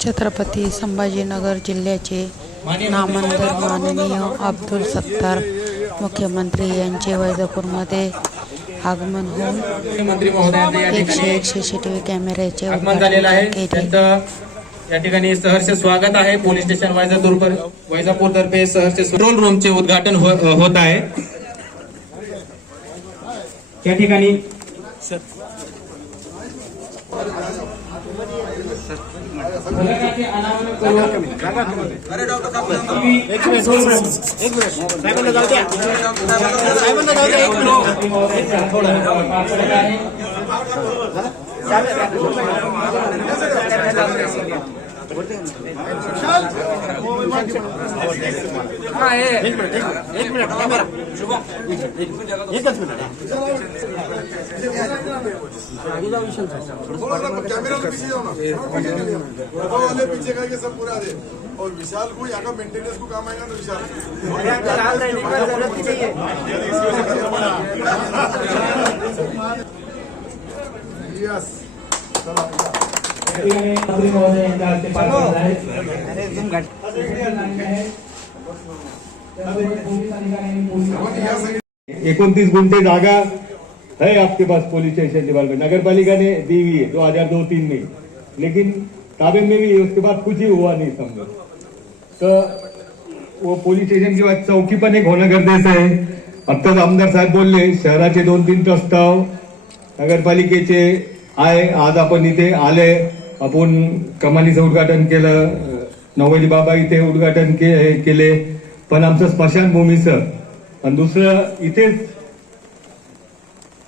छत्रपती संभाजीनगर जिल्ह्याचे नामंदर माननीय अब्दुल सत्तार मुख्यमंत्री यांचे वैजापूरमध्ये आगमन होऊन 101 CCTV कॅमेऱ्याचे उद्घाटन केले। या ठिकाणी सहर्ष स्वागत आहे। पोलीस स्टेशन वैजापूर तर्फे सहर्ष कंट्रोल रूमचे उद्घाटन होत आहे। या ठिकाणी फलकाचे अनावरण करून पीछे का सब पूरा दे और विशाल को यहाँ का मेंटेनेंस को काम आएगा तो विशाल यस एकोणतीस गुंठे जागा है आपके पास पुलिस स्टेशन डिपार्टमेंट नगर पालिका ने दी हुई है 2002-03 में, लेकिन ताबे में भी उसके बाद कुछ ही हुआ नहीं समझो। तो वो पुलिस स्टेशन के बाद चौकी पण एक होणं गरजेचं आहे। अब तक आमदार साहेब बोलले शहराचे 2-3 प्रस्ताव नगरपालिकेचे आहे। आज आपण इथे आले, आपण कमानीचं उद्घाटन केलं, नवली बाबा इथे उद्घाटन केले, पण आमचं स्मशानभूमीचं आणि दुसरं इथेच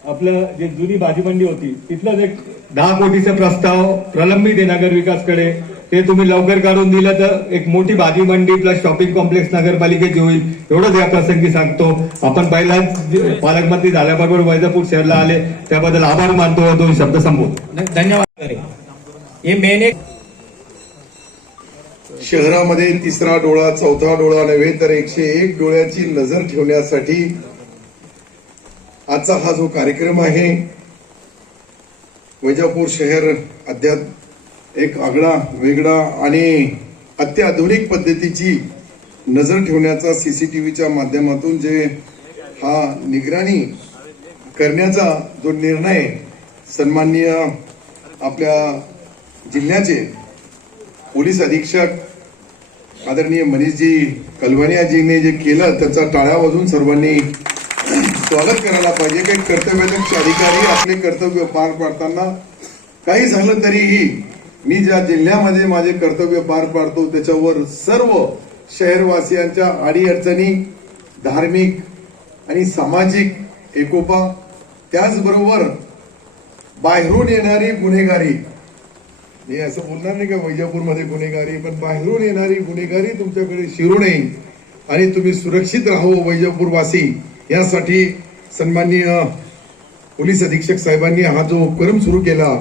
आपलं जे जुनी भाजी मंडी होती तिथलंच एक 10 कोटीचा प्रस्ताव प्रलंबित आहे नगर विकासकडे, ते तुम्ही लवकर काढून दिलं तर एक मोठी भाजी मंडी प्लस शॉपिंग कॉम्प्लेक्स नगरपालिकेची होईल। एवढंच या प्रसंगी सांगतो। आपण पहिलाच पालकमंत्री झाल्याबरोबर वैजापूर शहरला आले त्याबद्दल आभार मानतो। 2 शब्द संबोधतो। धन्यवाद। हे मेन एक शहरामध्ये तिसरा डोळा चौथा डोळा नव्हे तर 101 डोळ्याची नजर ठेवण्यासाठी आजचा हा जो कार्यक्रम आहे, वैजापूर शहर अद्याप एक आगळा वेगळा आणि अत्याधुनिक पद्धतीची नजर ठेवण्याचा सीसीटीव्हीच्या माध्यमातून जे हा निगराणी करण्याचा जो निर्णय सन्माननीय आपल्या जिल्ह्याचे पोलीस अधीक्षक आदरणीय मनीषजी कलवानियाजीने जे केलं त्याचा टाळ्या वाजून सर्वांनी स्वागत करायला पाहिजे। काही कर्तव्यदक्ष अधिकारी आपले कर्तव्य पार पाडताना काही झालं तरीही मी ज्या जिल्ह्यामध्ये माझे कर्तव्य पार पाडतो त्याच्यावर सर्व शहरवासियांच्या अडीअडचणी, धार्मिक आणि सामाजिक एकोपा, त्याचबरोबर बाहेरून येणारी गुन्हेगारी, मी असं बोलणार नाही का वैजापूरमध्ये गुन्हेगारी, पण बाहेरून येणारी गुन्हेगारी तुमच्याकडे शिरू नये आणि तुम्ही सुरक्षित राहो वैजापूरवासी, यासाठी सन्माननीय पोलीस अधीक्षक साहेबांनी हा जो उपक्रम सुरू केला,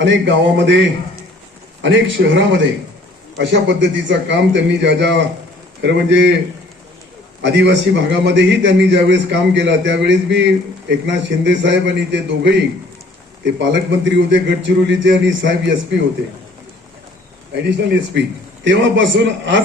अनेक गावामध्ये अनेक शहरामध्ये अशा पद्धतीचा काम त्यांनी ज्या खरं म्हणजे आदिवासी भागामध्येही त्यांनी ज्यावेळेस काम केलं त्यावेळेस मी एकनाथ शिंदे साहेब आणि ते दोघेही, ते पालकमंत्री होते गडचिरोलीचे आणि साहेब SP होते, ऍडिशनल SP, तेव्हापासून आज